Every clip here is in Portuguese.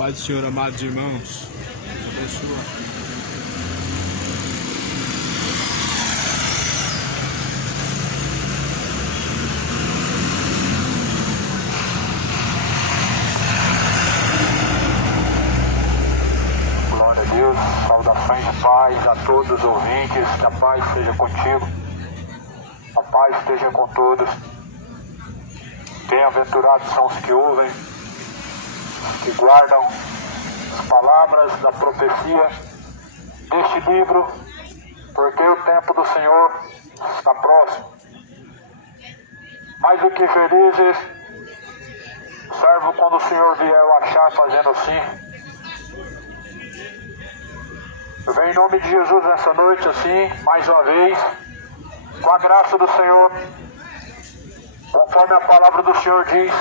Paz do Senhor, amados irmãos. Deus abençoe. Glória a Deus, saudações de paz a todos os ouvintes, que a paz esteja contigo, a paz esteja com todos. Bem-aventurados são os que ouvem, que guardam as palavras da profecia deste livro, porque o tempo do Senhor está próximo. Mais do que felizes, servo quando o Senhor vier o achar fazendo assim. Eu venho em nome de Jesus nessa noite assim, mais uma vez, com a graça do Senhor, conforme a palavra do Senhor diz,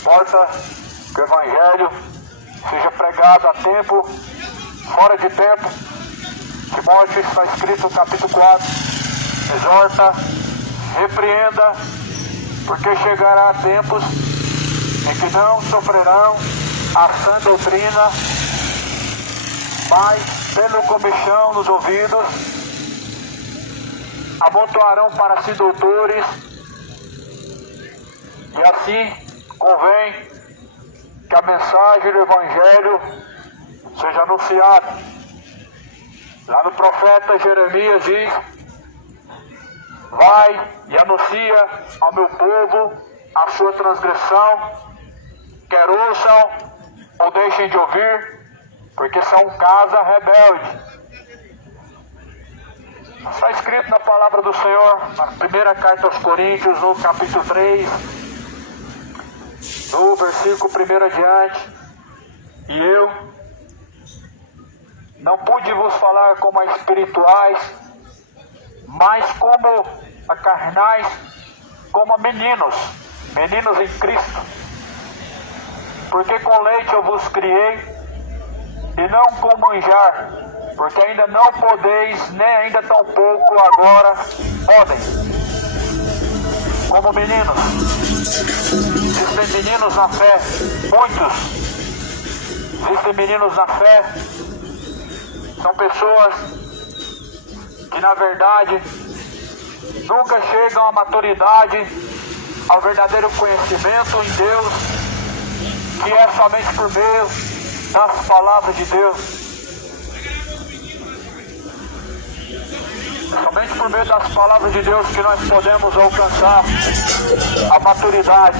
importa que o Evangelho seja pregado a tempo, fora de tempo. Timóteo está escrito no capítulo 4, exorta, repreenda, porque chegará tempos em que não sofrerão a sã doutrina, mas tendo comichão nos ouvidos, amontoarão para si doutores, e assim convém que a mensagem do Evangelho seja anunciada. Lá no profeta Jeremias diz: vai e anuncia ao meu povo a sua transgressão, quer ouçam ou deixem de ouvir, porque são casa rebelde. Está escrito na palavra do Senhor, na primeira carta aos Coríntios, no capítulo 3, no versículo 1 adiante: e eu não pude vos falar como a espirituais, mas como a carnais, como a meninos em Cristo. Porque com leite eu vos criei, e não com manjar, porque ainda não podeis, nem ainda tão pouco agora podem. Como meninos, existem meninos na fé, muitos. Existem meninos na fé, são pessoas que na verdade nunca chegam à maturidade, ao verdadeiro conhecimento em Deus, que é somente por meio das palavras de Deus. Somente por meio das palavras de Deus que nós podemos alcançar a maturidade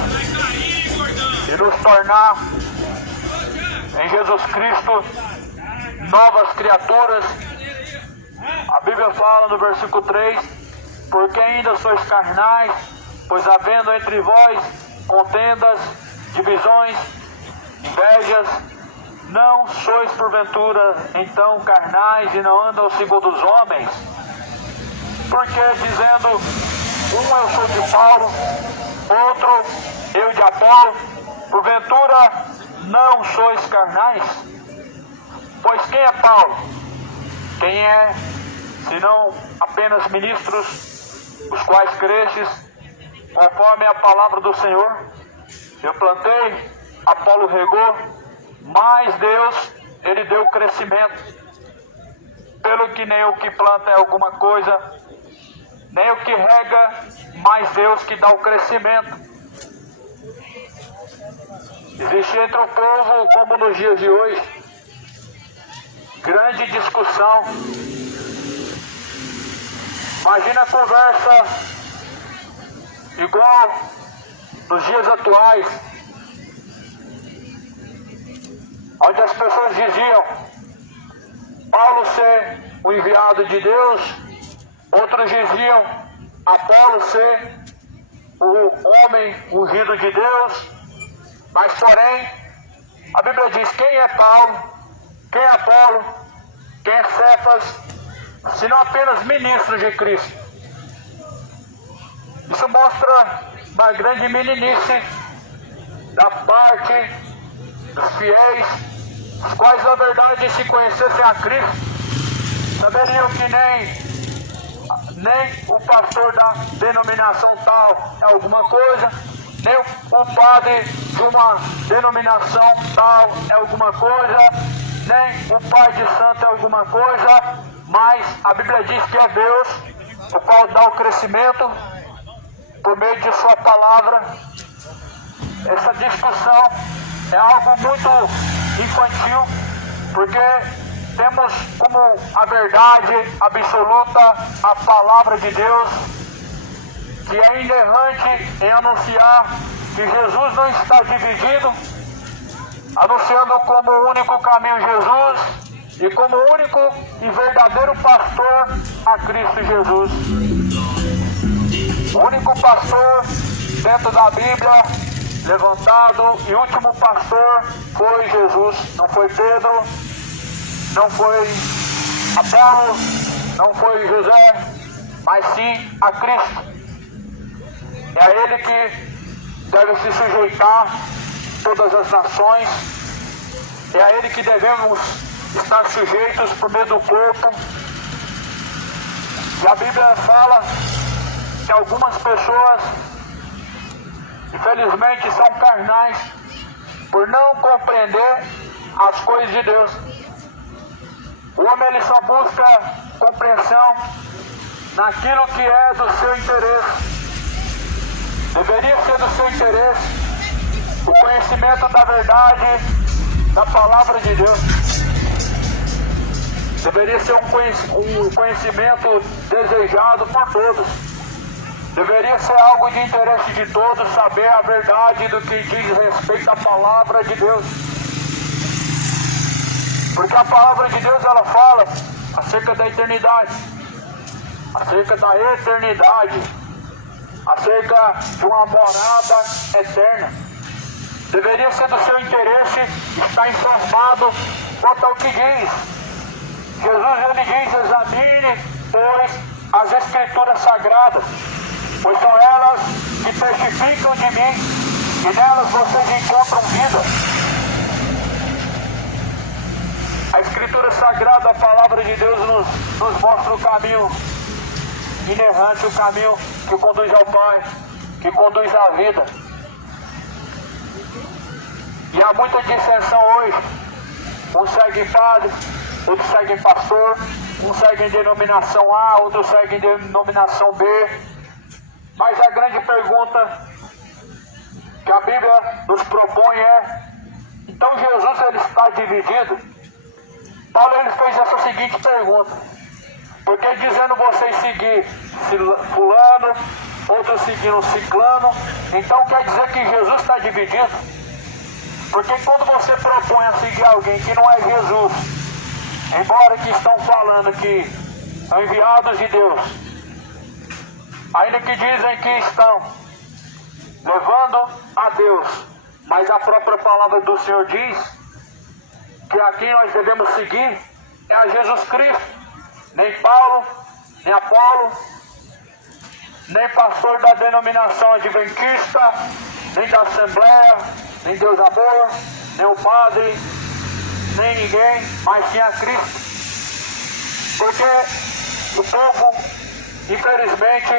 e nos tornar em Jesus Cristo novas criaturas. A Bíblia fala no versículo 3: porque ainda sois carnais, pois havendo entre vós contendas, divisões, invejas, não sois porventura então carnais e não andam segundo os homens? Porque dizendo, um eu sou de Paulo, outro eu de Apolo, porventura não sois carnais? Pois quem é Paulo? Quem é, senão apenas ministros, os quais cresces, conforme a palavra do Senhor? Eu plantei, Apolo regou, mas Deus, Ele deu o crescimento. Pelo que nem o que planta é alguma coisa, nem o que rega, mas Deus que dá o crescimento. Existe entre o povo, como nos dias de hoje, grande discussão. Imagina a conversa igual nos dias atuais, onde as pessoas diziam Paulo ser o enviado de Deus, outros diziam Apolo ser o homem ungido de Deus. Mas porém, a Bíblia diz: quem é Paulo, quem é Apolo, quem é Cefas, senão apenas ministros de Cristo. Isso mostra uma grande meninice da parte dos fiéis, os quais na verdade, se conhecessem a Cristo, saberiam que nem o pastor da denominação tal é alguma coisa, nem o padre de uma denominação tal é alguma coisa, nem o pai de santo é alguma coisa, mas a Bíblia diz que é Deus o qual dá o crescimento por meio de sua palavra. Essa discussão é algo muito infantil, porque temos como a verdade absoluta a palavra de Deus, que é inerrante em anunciar que Jesus não está dividido, anunciando como o único caminho Jesus e como o único e verdadeiro pastor a Cristo Jesus. O único pastor dentro da Bíblia levantado e último pastor foi Jesus. Não foi Pedro, não foi Apolo, não foi José, mas sim a Cristo. É a Ele que deve se sujeitar todas as nações. É a Ele que devemos estar sujeitos por meio do corpo. E a Bíblia fala que algumas pessoas, infelizmente, são carnais por não compreender as coisas de Deus. O homem ele só busca compreensão naquilo que é do seu interesse. Deveria ser do seu interesse o conhecimento da verdade, da palavra de Deus. Deveria ser um conhecimento desejado por todos. Deveria ser algo de interesse de todos saber a verdade do que diz respeito à palavra de Deus. Porque a palavra de Deus ela fala acerca da eternidade, acerca da eternidade, acerca de uma morada eterna. Deveria ser do seu interesse estar informado quanto ao que diz. Jesus ele diz: examine, pois, as Escrituras Sagradas, pois são elas que testificam de mim, e nelas vocês encontram vida. A Escritura Sagrada, a Palavra de Deus, nos mostra o caminho inerrante, o caminho que conduz ao Pai, que conduz à vida. E há muita dissensão hoje. Um segue padre, outro segue pastor, um segue em denominação A, outro segue em denominação B. Mas a grande pergunta que a Bíblia nos propõe é: então Jesus ele está dividido? Paulo ele fez essa seguinte pergunta: porque dizendo vocês seguir fulano, outros seguindo ciclano, então quer dizer que Jesus está dividido? Porque quando você propõe a seguir alguém que não é Jesus, embora que estão falando que são enviados de Deus, ainda que dizem que estão levando a Deus, mas a própria palavra do Senhor diz que a quem nós devemos seguir é a Jesus Cristo. Nem Paulo, nem Apolo, nem pastor da denominação adventista, nem da Assembleia, nem Deus Amor, nem o padre, nem ninguém, mas sim a Cristo. Porque o povo, infelizmente,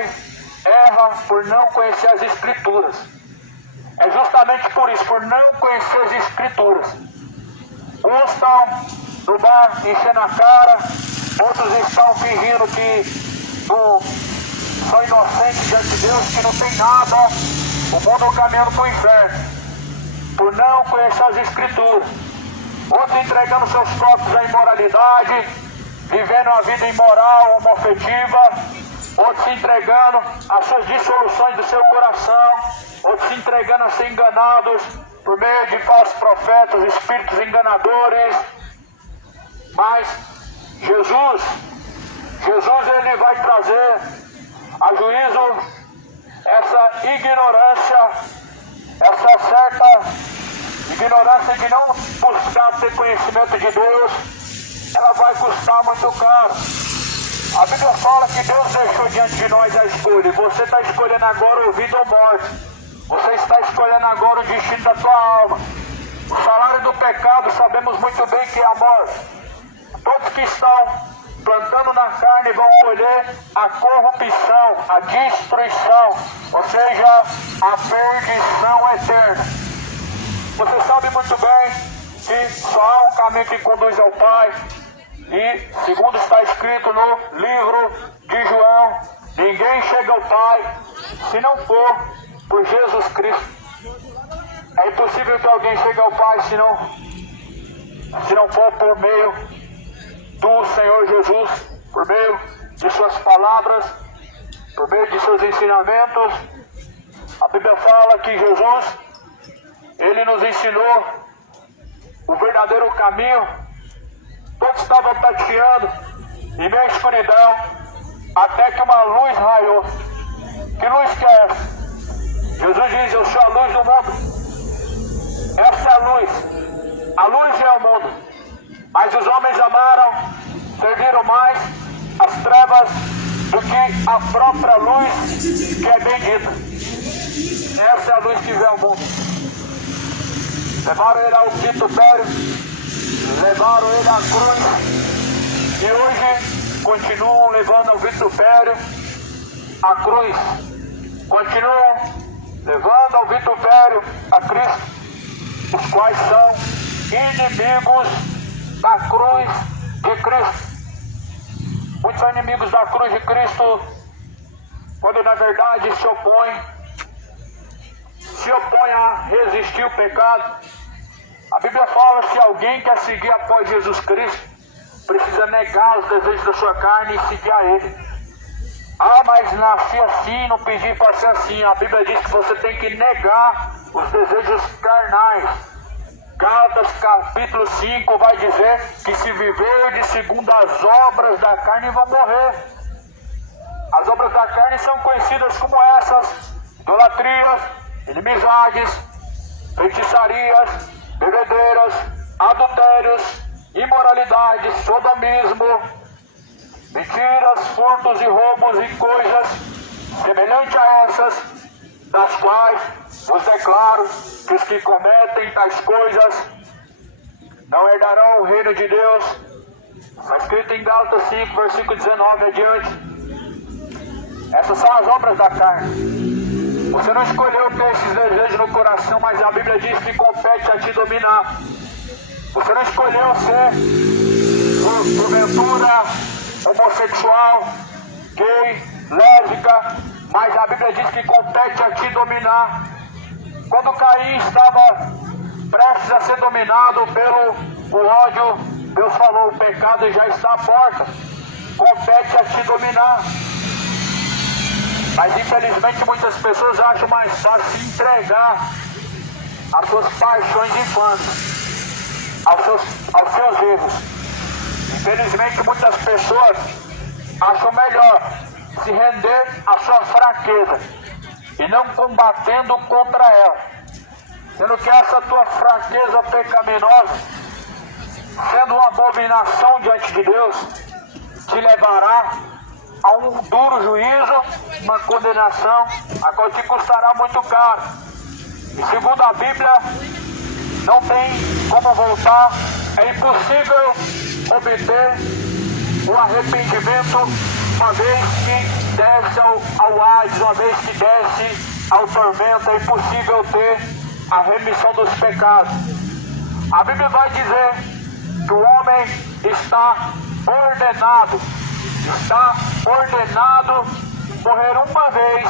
erra por não conhecer as Escrituras. É justamente por isso, por não conhecer as Escrituras. Uns estão no bar enchendo a cara, outros estão fingindo que são inocentes diante de Deus, que não tem nada, o mundo caminhando para o inferno, por não conhecer as Escrituras. Outros entregando seus corpos à imoralidade, vivendo a vida imoral, homoafetiva, outros se entregando às suas dissoluções do seu coração, outros se entregando a ser enganados por meio de falsos profetas, espíritos enganadores. Mas Jesus ele vai trazer a juízo essa ignorância, essa certa ignorância de não buscar ter conhecimento de Deus. Ela vai custar muito caro. A Bíblia fala que Deus deixou diante de nós a escolha. Você está escolhendo agora o vida ou morte. Você está escolhendo agora o destino da sua alma. O salário do pecado sabemos muito bem que é a morte. Todos que estão plantando na carne, vão colher a corrupção, a destruição, ou seja, a perdição eterna. Você sabe muito bem que só há um caminho que conduz ao Pai, e segundo está escrito no livro de João, ninguém chega ao Pai se não for por Jesus Cristo. É impossível que alguém chegue ao Pai se não for por meio do Senhor Jesus, por meio de suas palavras, por meio de seus ensinamentos. A Bíblia fala que Jesus, Ele nos ensinou o verdadeiro caminho. Todos estavam tateando em meio à escuridão, até que uma luz raiou. Que luz que é essa? Jesus diz: eu sou a luz do mundo. Essa é a luz é o mundo. Mas os homens amaram, serviram mais as trevas do que a própria luz que é bendita. Essa é a luz que vê o mundo. Levaram ele ao vitupério, levaram ele à cruz, e hoje continuam levando ao vitupério, a cruz. Continuam levando ao vitupério a Cristo, os quais são inimigos da cruz de Cristo. Muitos são inimigos da cruz de Cristo, quando na verdade se opõem a resistir o pecado. A Bíblia fala que se alguém quer seguir após Jesus Cristo, precisa negar os desejos da sua carne e seguir a Ele. Ah, mas nasci assim, não pedi para ser assim. A Bíblia diz que você tem que negar os desejos carnais. Gálatas capítulo 5 vai dizer que se viver de segundo as obras da carne vão morrer. As obras da carne são conhecidas como essas: idolatrias, inimizades, feitiçarias, bebedeiras, adultérios, imoralidade, sodomismo, mentiras, furtos e roubos e coisas semelhantes a essas, das quais vos declaro que os que cometem tais coisas não herdarão o reino de Deus. Está escrito em Gálatas 5, versículo 19 adiante. Essas são as obras da carne. Você não escolheu ter esses desejos no coração, mas a Bíblia diz que compete a te dominar. Você não escolheu ser, porventura, homossexual, gay, lésbica, mas a Bíblia diz que compete a te dominar. Quando Caim estava prestes a ser dominado pelo ódio, Deus falou: o pecado já está à porta, compete a te dominar. Mas infelizmente muitas pessoas acham mais fácil se entregar às suas paixões infames, aos seus erros. Infelizmente muitas pessoas acham melhor se render à sua fraqueza e não combatendo contra ela, sendo que essa tua fraqueza pecaminosa, sendo uma abominação diante de Deus, te levará a um duro juízo, uma condenação, a qual te custará muito caro. E segundo a Bíblia, não tem como voltar, é impossível obter o arrependimento uma vez que desce ao Hades, uma vez que desce ao tormento. É impossível ter a remissão dos pecados. A Bíblia vai dizer que o homem está ordenado morrer uma vez,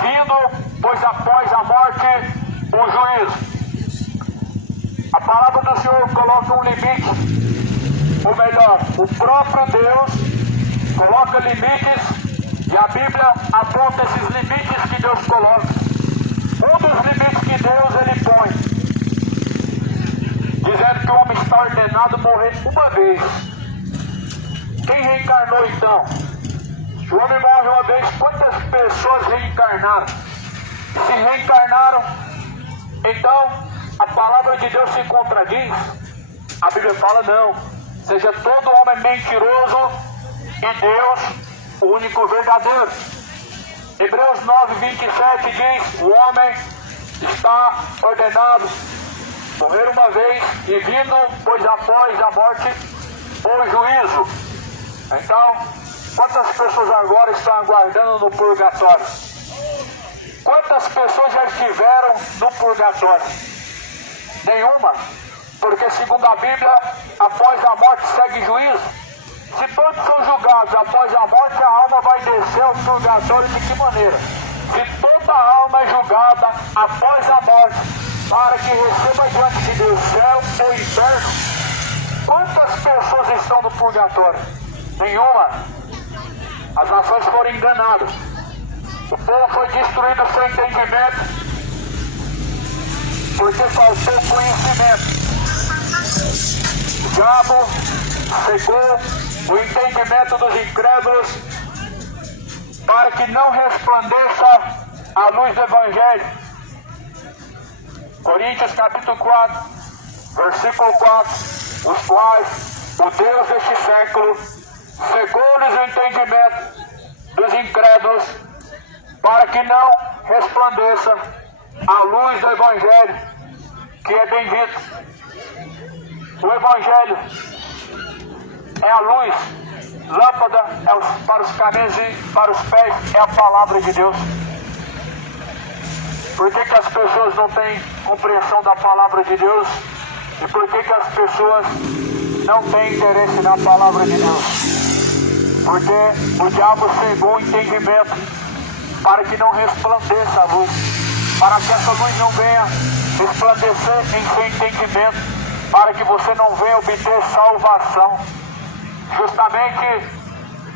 vindo, pois após a morte, o juízo. A palavra do Senhor coloca um limite, ou melhor, o próprio Deus coloca limites, e a Bíblia aponta esses limites que Deus coloca. Um dos limites que Deus ele põe, dizendo que o homem está ordenado a morrer uma vez. Quem reencarnou então? Se o homem morre uma vez, quantas pessoas reencarnaram? Se reencarnaram, então a palavra de Deus se contradiz? A Bíblia fala não. Seja todo homem mentiroso e Deus o único verdadeiro. Hebreus 9, 27 diz: o homem está ordenado morrer uma vez e vindo, pois após a morte, o juízo. Então, quantas pessoas agora estão aguardando no purgatório? Quantas pessoas já estiveram no purgatório? Nenhuma. Porque segundo a Bíblia, após a morte segue juízo. Se todos são julgados após a morte, a alma vai descer ao purgatório de que maneira? Se toda alma é julgada após a morte, para que receba diante de Deus céu ou inferno, quantas pessoas estão no purgatório? Nenhuma. As nações foram enganadas. O povo foi destruído sem entendimento, porque faltou conhecimento. O diabo cegou o entendimento dos incrédulos para que não resplandeça a luz do Evangelho. Coríntios capítulo 4, versículo 4, os quais o Deus deste século cegou-lhes o entendimento dos incrédulos para que não resplandeça a luz do Evangelho, que é bendito. O Evangelho é a luz, lâmpada para os caminhos e para os pés é a palavra de Deus. Por que as pessoas não têm compreensão da palavra de Deus? E por que as pessoas não têm interesse na palavra de Deus? Porque o diabo cegou o entendimento para que não resplandeça a luz, para que essa luz não venha resplandecer em seu entendimento, para que você não venha obter salvação. Justamente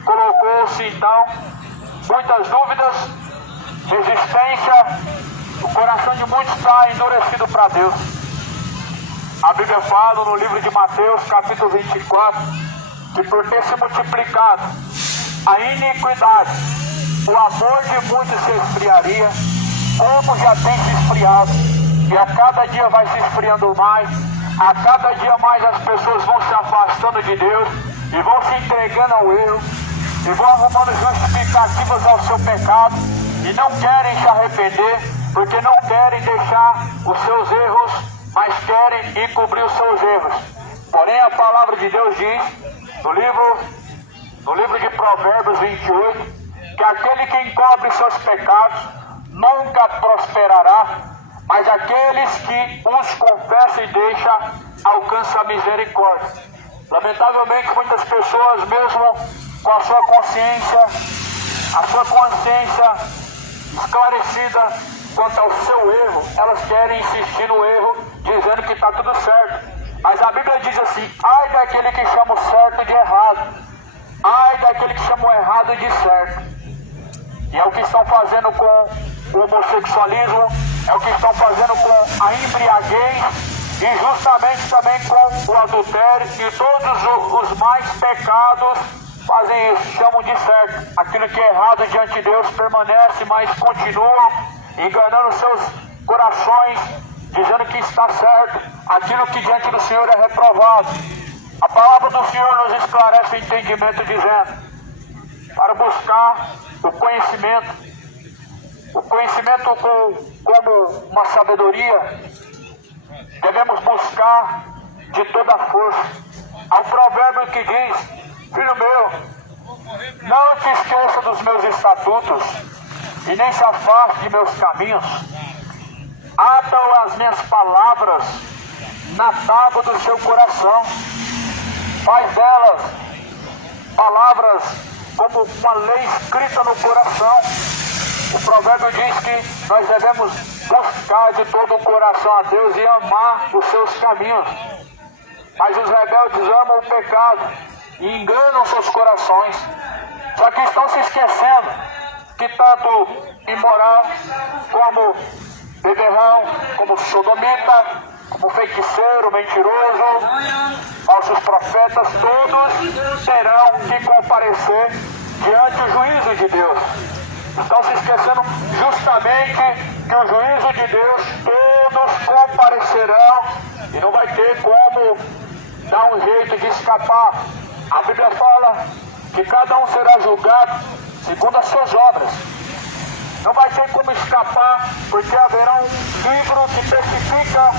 colocou-se então muitas dúvidas, resistência, o coração de muitos está endurecido para Deus. A Bíblia fala no livro de Mateus, capítulo 24, que por ter se multiplicado a iniquidade, o amor de muitos se esfriaria, como já tem se esfriado, e a cada dia vai se esfriando mais, a cada dia mais as pessoas vão se afastando de Deus, e vão se entregando ao erro, e vão arrumando justificativas ao seu pecado, e não querem se arrepender, porque não querem deixar os seus erros, mas querem encobrir os seus erros. Porém a palavra de Deus diz, no livro de Provérbios 28, que aquele que encobre seus pecados nunca prosperará, mas aqueles que os confessam e deixam alcançam a misericórdia. Lamentavelmente muitas pessoas, mesmo com a sua consciência esclarecida quanto ao seu erro, elas querem insistir no erro, dizendo que está tudo certo. Mas a Bíblia diz assim, ai daquele que chama o certo de errado, ai daquele que chama o errado de certo. E é o que estão fazendo com o homossexualismo, é o que estão fazendo com a embriaguez, e justamente também com o adultério, e todos os mais pecados fazem isso, chamam de certo. Aquilo que é errado diante de Deus permanece, mas continuam enganando seus corações, dizendo que está certo, aquilo que diante do Senhor é reprovado. A palavra do Senhor nos esclarece o entendimento, dizendo, para buscar o conhecimento como uma sabedoria, devemos buscar de toda a força. Há um provérbio que diz, filho meu, não te esqueça dos meus estatutos, e nem se afaste de meus caminhos. Atam as minhas palavras na tábua do seu coração. Faz delas palavras como uma lei escrita no coração. O provérbio diz que nós devemos buscar de todo o coração a Deus e amar os seus caminhos. Mas os rebeldes amam o pecado e enganam seus corações. Só que estão se esquecendo que tanto imoral, como beberrão, como sodomita, como feiticeiro, mentiroso, falsos profetas, todos terão que comparecer diante do juízo de Deus. Estão se esquecendo justamente que o juízo de Deus, todos comparecerão e não vai ter como dar um jeito de escapar. A Bíblia fala que cada um será julgado segundo as suas obras. Não vai ter como escapar, porque haverá um livro que testifica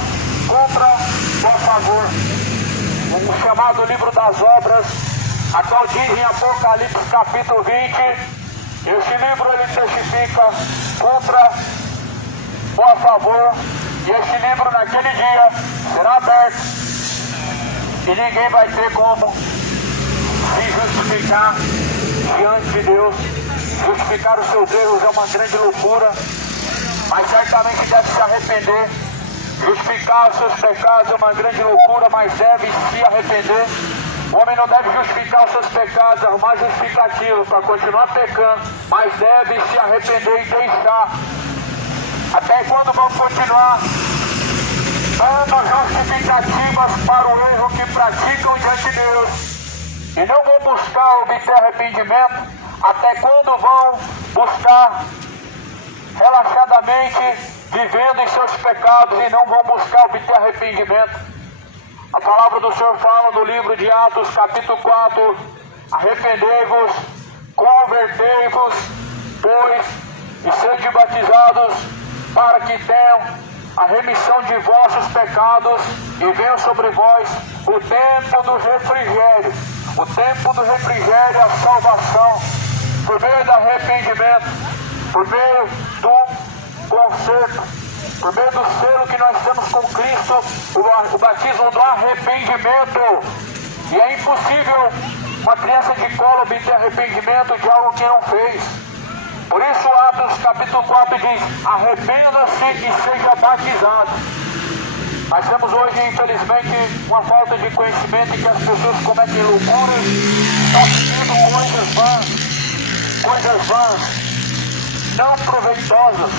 contra o a favor. O chamado livro das obras, a qual diz em Apocalipse capítulo 20, este livro ele testifica contra ou a favor, e este livro naquele dia será aberto e ninguém vai ter como se justificar diante de Deus. Justificar os seus erros é uma grande loucura, mas certamente deve se arrepender. Justificar os seus pecados é uma grande loucura, mas deve se arrepender. O homem não deve justificar os seus pecados, arrumar justificativo para continuar pecando, mas deve se arrepender e deixar. Até quando vão continuar dando justificativas para o erro que praticam diante de Deus e não vão buscar obter arrependimento? Até quando vão buscar relaxadamente vivendo em seus pecados e não vão buscar obter arrependimento? A palavra do Senhor fala no livro de Atos capítulo 4: arrependei-vos, convertei-vos, pois, e sede batizados, para que tenham a remissão de vossos pecados e venham sobre vós o tempo do refrigério. O tempo do refrigério é a salvação, por meio do arrependimento, por meio do conserto, por meio do selo que nós temos com Cristo, o batismo do arrependimento. E é impossível uma criança de colo obter arrependimento de algo que não fez. Por isso Atos capítulo 4 diz: arrependa-se e seja batizado. Nós temos hoje, infelizmente, uma falta de conhecimento em que as pessoas cometem loucuras, estão seguindo coisas vãs, não proveitosas,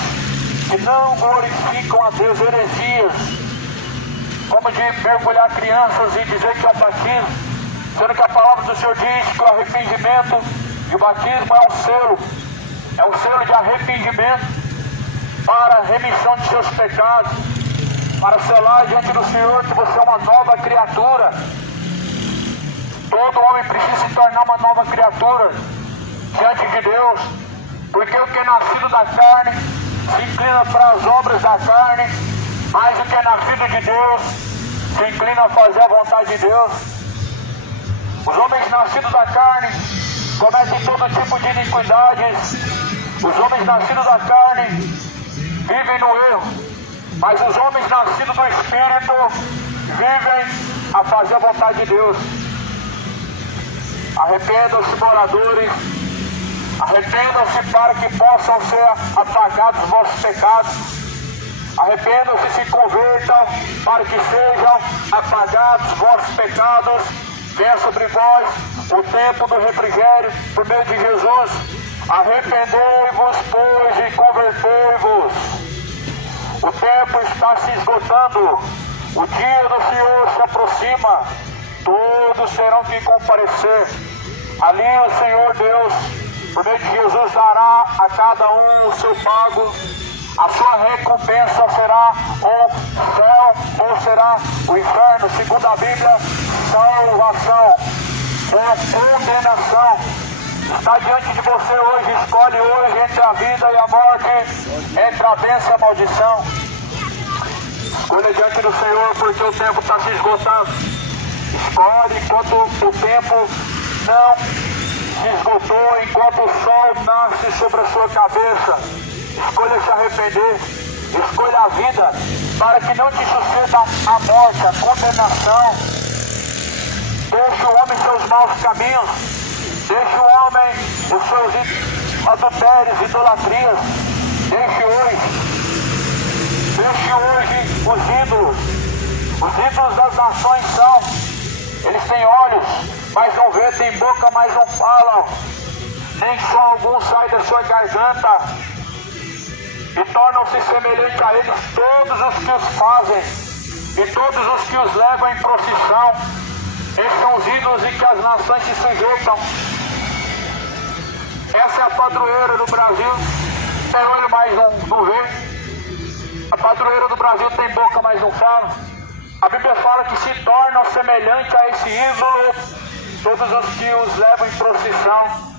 que não glorificam a Deus, heresias, como de mergulhar crianças e dizer que é um batismo, sendo que a palavra do Senhor diz que o arrependimento e o batismo é um selo de arrependimento para a remissão de seus pecados, para selar diante do Senhor que você é uma nova criatura. Todo homem precisa se tornar uma nova criatura diante de Deus, porque o que é nascido da carne se inclina para as obras da carne, mas o que é nascido de Deus se inclina a fazer a vontade de Deus. Os homens nascidos da carne cometem todo tipo de iniquidades. Os homens nascidos da carne vivem no erro, mas os homens nascidos do Espírito vivem a fazer a vontade de Deus. Arrependam-se, moradores, arrependam-se para que possam ser apagados os vossos pecados. Arrependam-se e se convertam para que sejam apagados os vossos pecados. Venha sobre vós o tempo do refrigério por meio de Jesus. Arrependei-vos, pois, e convertei-vos. O tempo está se esgotando. O dia do Senhor se aproxima. Todos terão que comparecer. Ali o Senhor Deus, por meio de Jesus, dará a cada um o seu pago. A sua recompensa será o céu ou será o inferno. Segundo a Bíblia, salvação ou condenação está diante de você hoje. Escolhe hoje entre a vida e a morte, entre a bênção e a maldição. Escolha diante do Senhor, porque o tempo está se esgotando. Escolhe enquanto o tempo não se esgotou, enquanto o sol nasce sobre a sua cabeça. Escolha se arrepender, escolha a vida, para que não te suceda a morte, a condenação. Deixe o homem seus maus caminhos, deixe o homem os seus adultérios, idolatrias. Deixe hoje os ídolos. Os ídolos das nações eles têm olhos, mas não vê, têm boca, mas não falam. Nem só algum sai da sua garganta. E tornam-se semelhantes a eles todos os que os fazem, e todos os que os levam em procissão. Esses são os ídolos em que as nações se sujeitam. Essa é a padroeira do Brasil. Tem olho, mas não vê. A padroeira do Brasil tem boca, mas não fala. A Bíblia fala que se tornam semelhantes a esse ídolo todos os que os levam em procissão.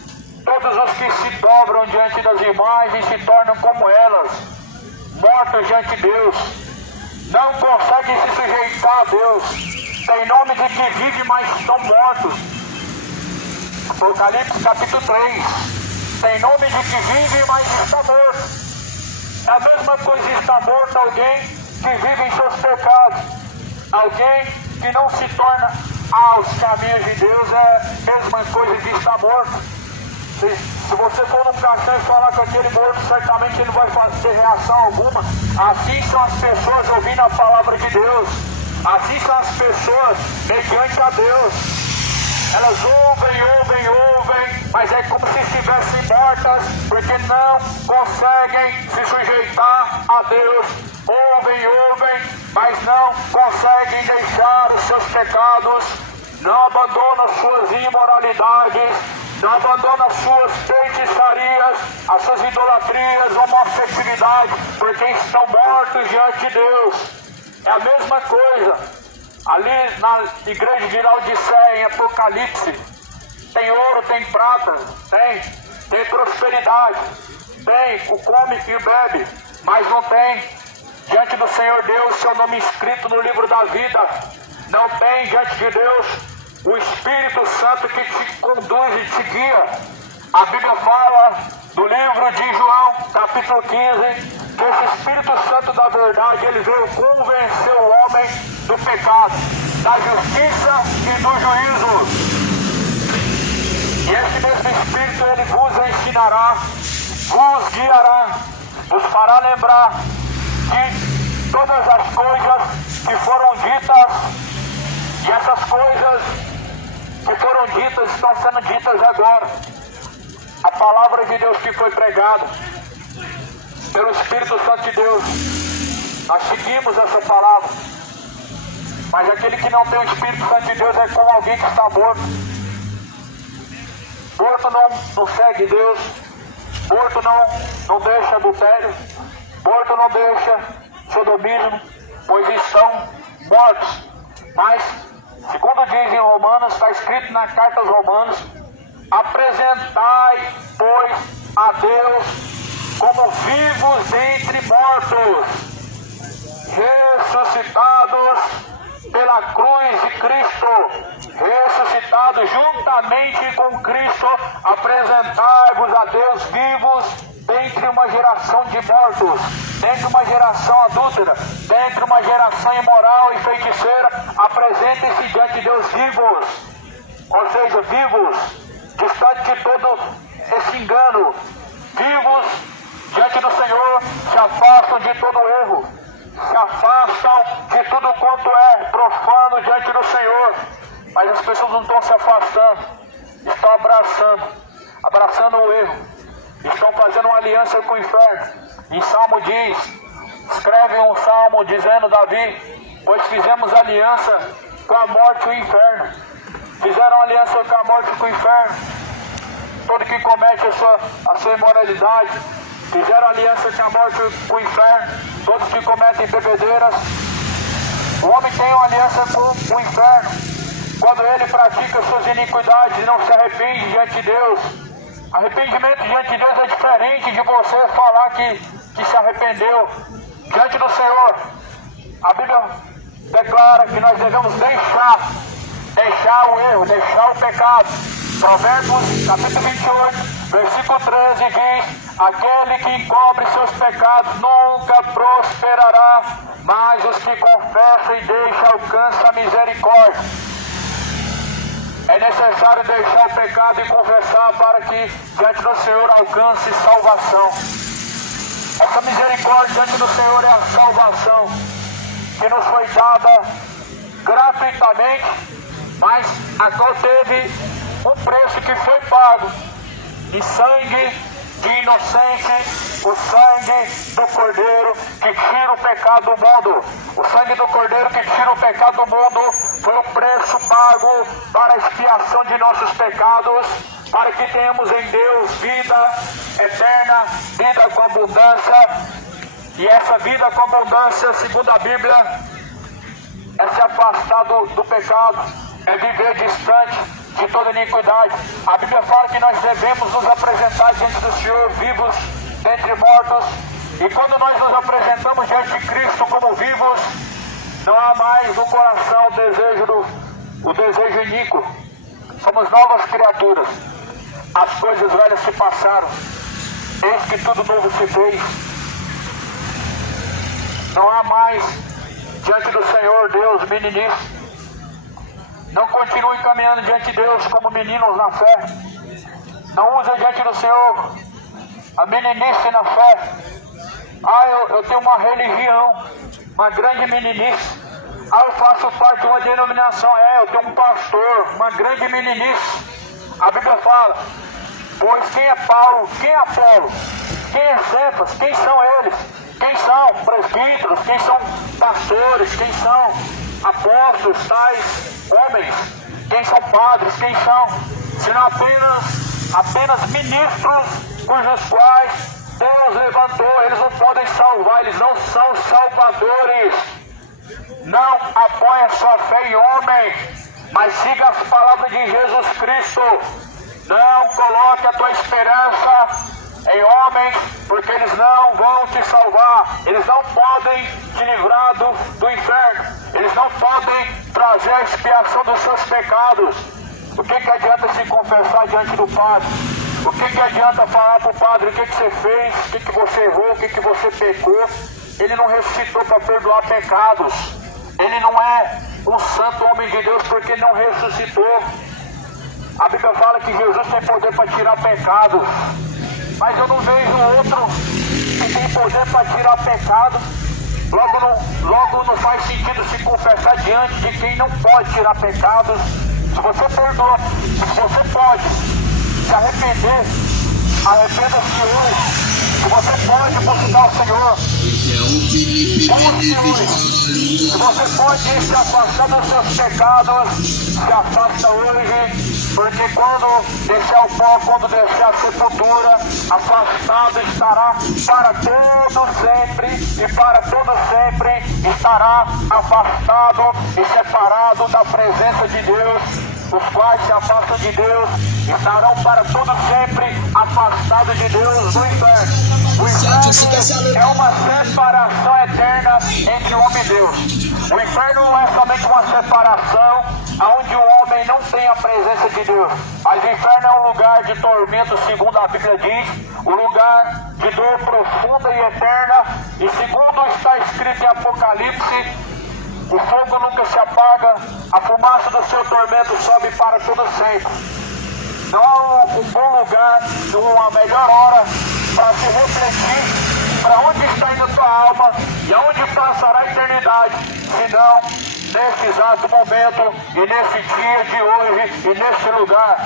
Todos os que se dobram diante das imagens se tornam como elas, mortos diante de Deus. Não conseguem se sujeitar a Deus. Tem nome de que vive, mas estão mortos. Apocalipse capítulo 3. Tem nome de que vive, mas está morto. É a mesma coisa está morto alguém que vive em seus pecados. Alguém que não se torna aos caminhos de Deus é a mesma coisa que está morto. Se você for num caixão e falar com aquele morto, certamente ele não vai ter reação alguma. Assim são as pessoas ouvindo a palavra de Deus. Assim são as pessoas mediante a Deus. Elas ouvem, mas é como se estivessem mortas, porque não conseguem se sujeitar a Deus. Ouvem, mas não conseguem deixar os seus pecados, não abandonam suas imoralidades, não abandonam suas feitiçarias, as suas idolatrias, homossexualidade, porque estão mortos diante de Deus. É a mesma coisa. Ali na igreja de Laodiceia, em Apocalipse, tem ouro, tem prata, tem prosperidade, tem o come e o bebe, mas não tem diante do Senhor Deus seu nome escrito no livro da vida. Não tem diante de Deus o Espírito Santo que te conduz e te guia. A Bíblia fala no livro de João, capítulo 15, que esse Espírito Santo da verdade, ele veio convencer o homem do pecado, da justiça e do juízo. E esse mesmo Espírito, ele vos ensinará, vos guiará, vos fará lembrar de todas as coisas que foram ditas, e essas coisas que foram ditas estão sendo ditas agora. A palavra de Deus que foi pregada pelo Espírito Santo de Deus, nós seguimos essa palavra. Mas aquele que não tem o Espírito Santo de Deus é como alguém que está morto. Morto não segue Deus. Morto não deixa adultério. Morto não deixa sodomismo, pois estão mortos. Mas, segundo diz em Romanos, está escrito na carta aos Romanos: apresentai, pois, a Deus como vivos dentre mortos, ressuscitados pela cruz de Cristo, ressuscitados juntamente com Cristo, apresentai-vos a Deus vivos dentre uma geração de mortos, dentre uma geração adúltera, dentre uma geração imoral e feiticeira. Apresentem-se diante de Deus vivos, ou seja, vivos, distante de todo esse engano, vivos diante do Senhor, se afastam de todo erro, se afastam de tudo quanto é profano diante do Senhor. Mas as pessoas não estão se afastando, estão abraçando o erro, estão fazendo uma aliança com o inferno. Em Salmo diz, escreve um salmo dizendo Davi: pois fizemos aliança com a morte e o inferno. Fizeram aliança com a morte e com o inferno. Todo que comete a sua imoralidade, fizeram aliança com a morte e com o inferno. Todos que cometem bebedeiras. O homem tem uma aliança com o inferno quando ele pratica suas iniquidades e não se arrepende diante de Deus. Arrependimento diante de Deus é diferente de você falar que se arrependeu diante do Senhor. A Bíblia declara que nós devemos deixar o erro, deixar o pecado. Provérbios capítulo 28, versículo 13 diz: aquele que encobre seus pecados nunca prosperará, mas os que confessam e deixam alcançam a misericórdia. É necessário deixar o pecado e confessar para que diante do Senhor alcance salvação. Essa misericórdia diante do Senhor é a salvação que nos foi dada gratuitamente, mas a qual teve um preço que foi pago de sangue de inocente, o sangue do Cordeiro que tira o pecado do mundo. O sangue do Cordeiro que tira o pecado do mundo foi o preço pago para a expiação de nossos pecados, para que tenhamos em Deus vida eterna, vida com abundância. E essa vida com abundância, segundo a Bíblia, é se afastar do pecado, é viver distante de toda iniquidade. A Bíblia fala que nós devemos nos apresentar diante do Senhor vivos dentre mortos. E quando nós nos apresentamos diante de Cristo como vivos, não há mais no coração o desejo iníquo. Somos novas criaturas. As coisas velhas se passaram. Eis que tudo novo se fez. Não há mais diante do Senhor Deus meninice. Não continue caminhando diante de Deus como meninos na fé. Não use diante do Senhor a meninice na fé. Eu tenho uma religião, uma grande meninice. Eu faço parte de uma denominação. Eu tenho um pastor, uma grande meninice. A Bíblia fala: pois quem é Paulo, quem é Apolo, quem é Cefas, quem são eles? Quem são presbíteros, quem são pastores, quem são apóstolos, tais homens, quem são padres, quem são, senão apenas ministros cujos quais Deus levantou. Eles não podem salvar, eles não são salvadores. Não apoie a sua fé em homem, mas siga as palavras de Jesus Cristo. Não coloque a tua esperança em homens, porque eles não vão te salvar. Eles não podem te livrar do inferno. Eles não podem trazer a expiação dos seus pecados. O que adianta se confessar diante do Padre? O que adianta falar para o Padre o que você fez, o que você errou, o que você pecou? Ele não ressuscitou para perdoar pecados. Ele não é um santo homem de Deus porque não ressuscitou. A Bíblia fala que Jesus tem poder para tirar pecados, mas eu não vejo outro que tem poder para tirar pecado. Logo não faz sentido se confessar diante de quem não pode tirar pecados. Se você perdoa, se você pode se arrepender, arrependa-se hoje. Se você pode buscar o Senhor, se você pode se afastar dos seus pecados, se afasta hoje, porque quando descer ao pó, quando descer a sepultura, afastado estará para todo sempre, e para todo sempre estará afastado e separado da presença de Deus. Os quais se afastam de Deus estarão para todo sempre afastados de Deus no inferno. O inferno é uma separação eterna entre o homem e Deus. O inferno não é somente uma separação onde o homem não tem a presença de Deus, mas o inferno é um lugar de tormento, segundo a Bíblia diz, um lugar de dor profunda e eterna, e segundo está escrito em Apocalipse, o fogo nunca se apaga, a fumaça do seu tormento sobe para todo sempre. Não há um bom lugar, uma melhor hora para se refletir para onde está indo a tua alma e aonde passará a eternidade, senão nesse exato momento e nesse dia de hoje e nesse lugar.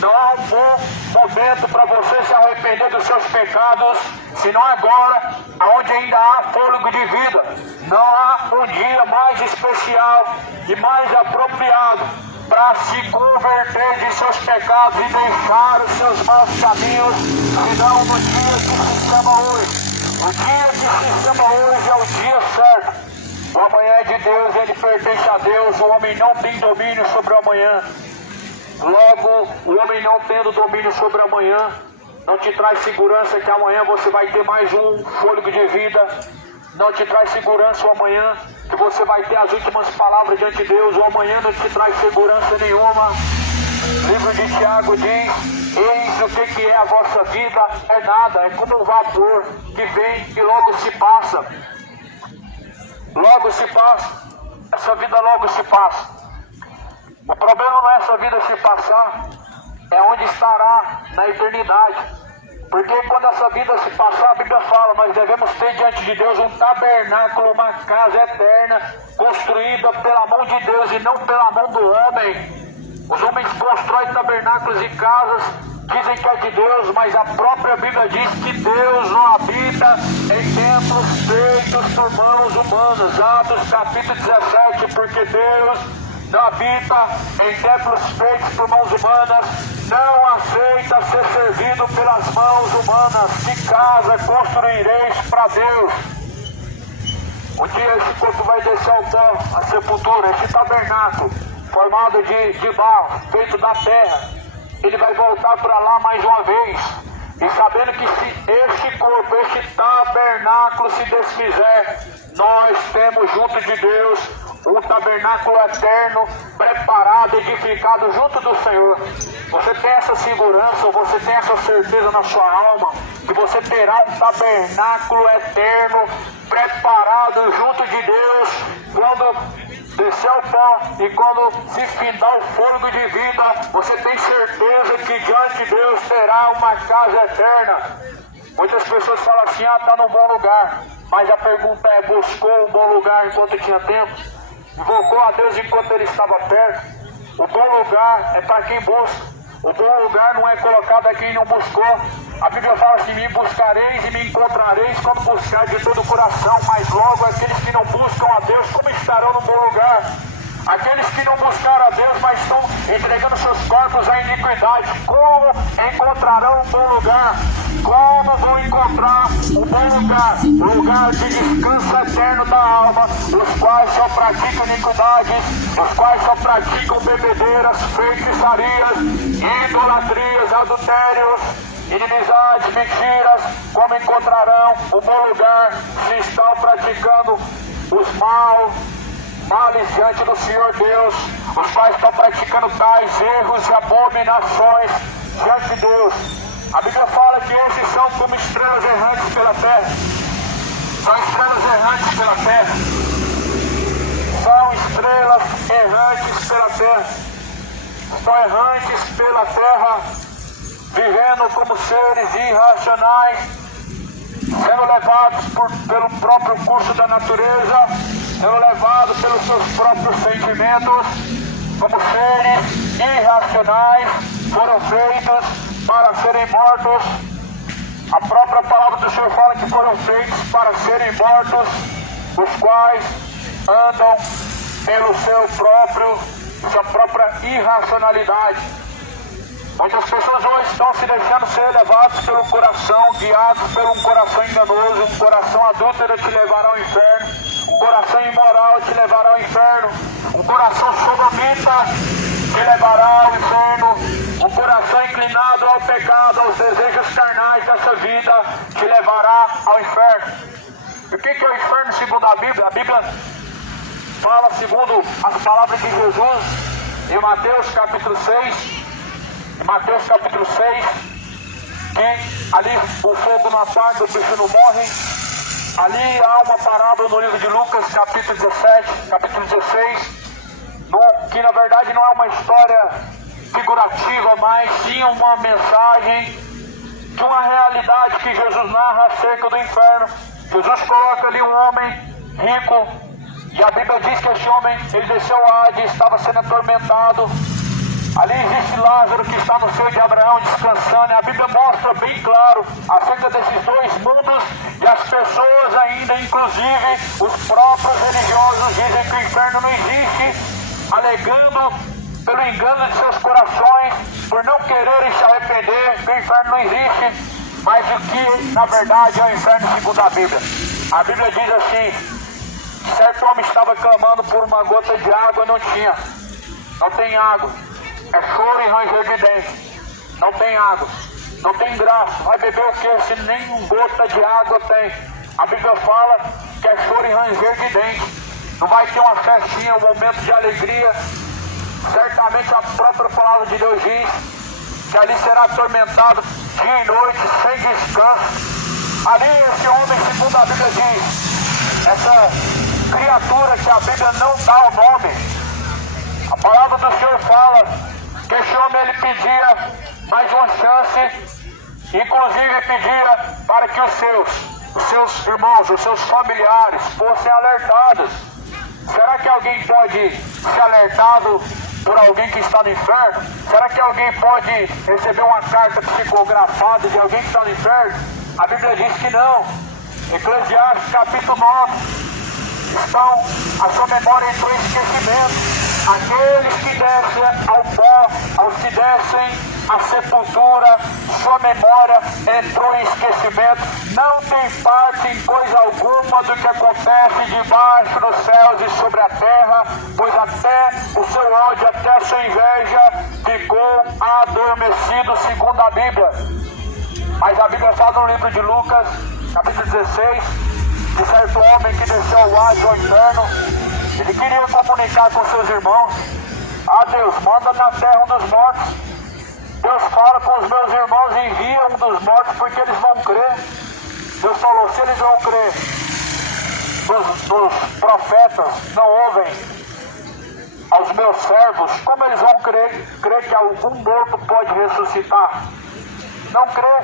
Não há um bom momento para você se arrepender dos seus pecados, senão agora, onde ainda há fôlego de vida. Não há um dia mais especial e mais apropriado para se converter de seus pecados e deixar os seus maus caminhos, senão no dia que se chama hoje. O dia que se chama hoje é o dia certo. O amanhã é de Deus, ele pertence a Deus. O homem não tem domínio sobre o amanhã. Logo, o homem não tendo domínio sobre o amanhã, não te traz segurança que amanhã você vai ter mais um fôlego de vida. Não te traz segurança o amanhã que você vai ter as últimas palavras diante de Deus. O amanhã não te traz segurança nenhuma. O livro de Tiago diz: eis o que é a vossa vida, é nada, é como um vapor que vem e logo se passa. Logo se passa, essa vida logo se passa. O problema não é essa vida se passar, é onde estará na eternidade. Porque quando essa vida se passar, a Bíblia fala, nós devemos ter diante de Deus um tabernáculo, uma casa eterna, construída pela mão de Deus e não pela mão do homem. Os homens constroem tabernáculos e casas, dizem que é de Deus, mas a própria Bíblia diz que Deus não habita em templos feitos por mãos humanas. Atos capítulo 17, porque Deus não habita em templos feitos por mãos humanas, não aceita ser servido pelas mãos humanas. Que casa construireis para Deus? Um dia esse corpo vai descer ao pó, a sepultura, esse tabernáculo, formado de barro, feito da terra, ele vai voltar para lá mais uma vez. E sabendo que se este corpo, este tabernáculo se desfizer, nós temos junto de Deus um tabernáculo eterno, preparado, edificado junto do Senhor. Você tem essa segurança, você tem essa certeza na sua alma, que você terá um tabernáculo eterno, preparado junto de Deus, quando descer o pó e quando se findar o fôlego de vida, você tem certeza que diante de Deus terá uma casa eterna. Muitas pessoas falam assim, está num bom lugar, mas a pergunta é, buscou um bom lugar enquanto tinha tempo? Invocou a Deus enquanto ele estava perto? O bom lugar é para quem busca. O bom lugar não é colocado a quem não buscou. A Bíblia fala assim, me buscareis e me encontrareis quando buscar de todo o coração. Mas logo aqueles que não buscam a Deus, como estarão no bom lugar? Aqueles que não buscaram a Deus, mas estão entregando seus corpos à iniquidade, como encontrarão um bom lugar? Como vão encontrar um bom lugar? Lugar de descanso eterno da alma, os quais só praticam iniquidades, os quais só praticam bebedeiras, feitiçarias, idolatrias, adultérios, inimizades, mentiras. Como encontrarão um bom lugar se estão praticando os males diante do Senhor Deus, os quais estão praticando tais erros e abominações diante de Deus? A Bíblia fala que esses são como estrelas errantes pela terra. São estrelas errantes pela terra. São estrelas errantes pela terra. Estão errantes pela terra, vivendo como seres irracionais, sendo levados pelo próprio curso da natureza, sendo levados pelos seus próprios sentimentos, como seres irracionais, foram feitos para serem mortos. A própria palavra do Senhor fala que foram feitos para serem mortos, os quais andam pelo sua própria irracionalidade. Muitas pessoas hoje estão se deixando ser levados pelo coração, guiados por um coração enganoso, um coração adúltero te levará ao inferno, um coração imoral te levará ao inferno, um coração sodomita te levará ao inferno, um coração inclinado ao pecado, aos desejos carnais dessa vida te levará ao inferno. E o que é o inferno segundo a Bíblia? A Bíblia fala segundo as palavras de Jesus em Mateus capítulo 6. Em Mateus capítulo 6, que ali o fogo não apaga, o bicho não morre. Ali há uma parábola no livro de Lucas, capítulo 16, que na verdade não é uma história figurativa, mas sim uma mensagem de uma realidade que Jesus narra acerca do inferno. Jesus coloca ali um homem rico, e a Bíblia diz que esse homem, ele desceu a Hades, estava sendo atormentado. Ali existe Lázaro que está no seio de Abraão descansando, e a Bíblia mostra bem claro acerca desses dois mundos, e as pessoas ainda, inclusive os próprios religiosos, dizem que o inferno não existe, alegando pelo engano de seus corações, por não quererem se arrepender, que o inferno não existe, mas o que na verdade é o inferno segundo a Bíblia. A Bíblia diz assim, certo homem estava clamando por uma gota de água, não tem água. É choro e ranger de dente. Não tem água. Não tem graça. Vai beber o que se nem uma gota de água tem? A Bíblia fala que é choro e ranger de dente. Não vai ter uma festinha, um momento de alegria. Certamente a própria palavra de Deus diz que ali será atormentado dia e noite, sem descanso. Ali esse homem, segundo a Bíblia diz, essa criatura que a Bíblia não dá o nome, a palavra do Senhor fala que esse homem ele pedia mais uma chance, inclusive pedia para que os seus irmãos, os seus familiares fossem alertados. Será que alguém pode ser alertado por alguém que está no inferno? Será que alguém pode receber uma carta psicografada de alguém que está no inferno? A Bíblia diz que não. Eclesiastes capítulo 9, a sua memória entrou em esquecimento. Aqueles que descem ao pó, aos que descem à sepultura, sua memória entrou em esquecimento. Não tem parte em coisa alguma do que acontece debaixo dos céus e sobre a terra, pois até o seu ódio, até a sua inveja ficou adormecido, segundo a Bíblia. Mas a Bíblia fala no livro de Lucas, capítulo 16, de certo homem que desceu ao Hades, ao inferno. Ele queria comunicar com seus irmãos. Ah, Deus, manda na terra um dos mortos. Deus fala com os meus irmãos e envia um dos mortos porque eles vão crer. Deus falou, se eles vão crer, os profetas não ouvem aos meus servos, como eles vão crer que algum morto pode ressuscitar? Não crê.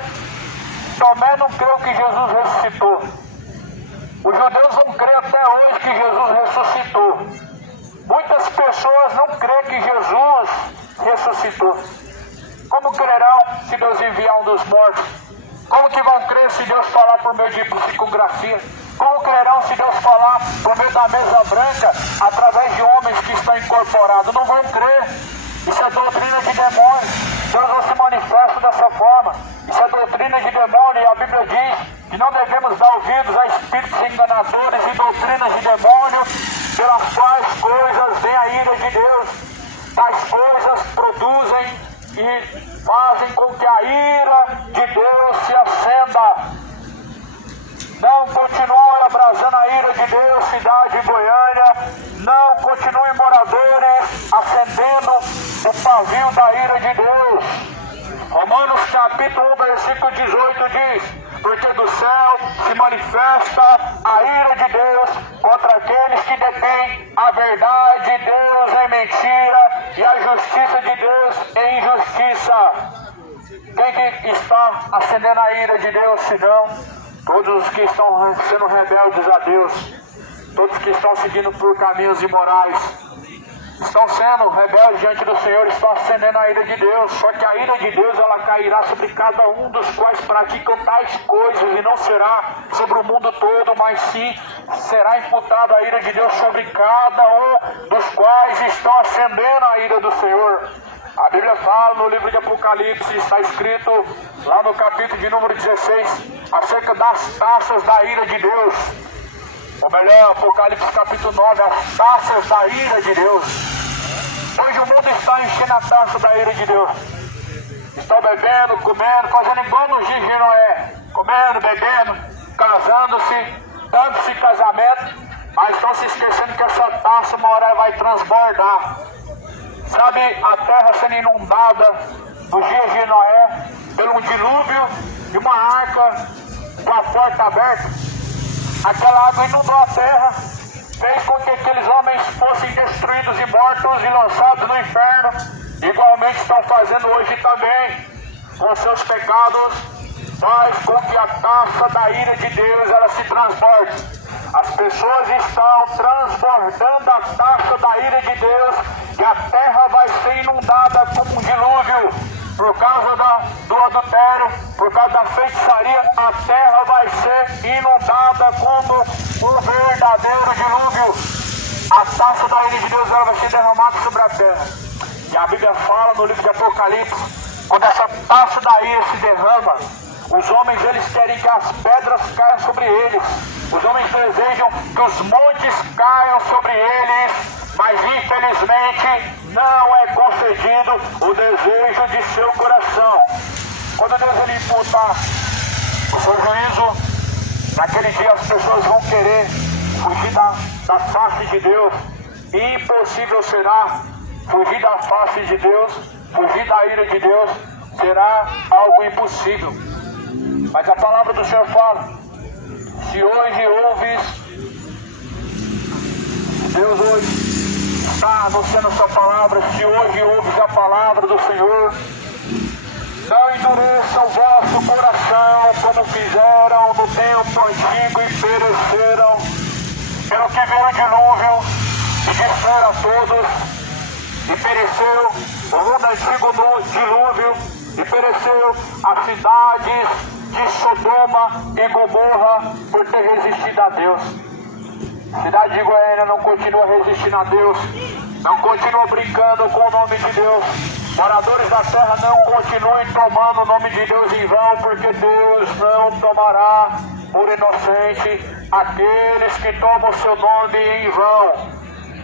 Tomé não creu que Jesus ressuscitou. Os judeus não creem até hoje que Jesus ressuscitou. Muitas pessoas não creem que Jesus ressuscitou. Como crerão se Deus enviar um dos mortos? Como que vão crer se Deus falar por meio de psicografia? Como crerão se Deus falar por meio da mesa branca, através de homens que estão incorporados? Não vão crer. Isso é doutrina de demônio. Deus não se manifesta dessa forma. Isso é doutrina de demônio. E a Bíblia diz que não devemos dar ouvidos a espíritos enganadores e doutrinas de demônio, pelas quais coisas vem a ira de Deus. Tais coisas produzem e fazem com que a ira de Deus se acenda. Não continue abrasando a ira de Deus, cidade de Goiânia. Não continue, moradores, acendendo o pavio da ira de Deus. Romanos capítulo 1, versículo 18 diz: porque do céu se manifesta a ira de Deus contra aqueles que detêm a verdade de Deus em mentira e a justiça de Deus em injustiça. Quem que está acendendo a ira de Deus, senão todos os que estão sendo rebeldes a Deus, todos que estão seguindo por caminhos imorais, estão sendo rebeldes diante do Senhor, estão acendendo a ira de Deus. Só que a ira de Deus, ela cairá sobre cada um dos quais praticam tais coisas, e não será sobre o mundo todo, mas sim será imputada a ira de Deus sobre cada um dos quais estão acendendo a ira do Senhor. A Bíblia fala no livro de Apocalipse, está escrito lá no capítulo de número 16, acerca das taças da ira de Deus. Ou melhor, Apocalipse capítulo 9, as taças da ira de Deus. Hoje o mundo está enchendo a taça da ira de Deus. Estão bebendo, comendo, fazendo igual nos dias de Noé. Comendo, bebendo, casando-se, dando-se casamento, mas estão se esquecendo que essa taça uma hora vai transbordar. Sabe, a terra sendo inundada nos dias de Noé por um dilúvio e uma arca com a porta aberta. Aquela água inundou a terra, fez com que aqueles homens fossem destruídos e mortos e lançados no inferno. Igualmente estão fazendo hoje também com seus pecados, faz com que a taça da ira de Deus ela se transborde. As pessoas estão transbordando a taça da ira de Deus e a terra vai ser inundada como um dilúvio. Por causa do adultério, por causa da feitiçaria, a terra vai ser inundada como um verdadeiro dilúvio. A taça da ira de Deus ela vai ser derramada sobre a terra. E a Bíblia fala no livro de Apocalipse, quando essa taça da ira se derrama, os homens eles querem que as pedras caiam sobre eles. Os homens desejam que os montes caiam sobre eles, mas infelizmente não é concedido o desejo de seu coração. Quando Deus ele imputar o seu juízo, naquele dia as pessoas vão querer fugir da face de Deus. E impossível será fugir da face de Deus, fugir da ira de Deus, será algo impossível. Mas a palavra do Senhor fala, se hoje ouves, Deus hoje está anunciando a sua palavra, se hoje ouves a palavra do Senhor, não endureça o vosso coração como fizeram no tempo antigo e pereceram, pelo que veio o dilúvio e destruíram a todos, e pereceu o mundo antigo no dilúvio, e pereceu as cidades de Sodoma e Gomorra por ter resistido a Deus. A cidade de Goiânia não continua resistindo a Deus, não continua brincando com o nome de Deus. Moradores da terra, não continuem tomando o nome de Deus em vão, porque Deus não tomará por inocente aqueles que tomam o seu nome em vão.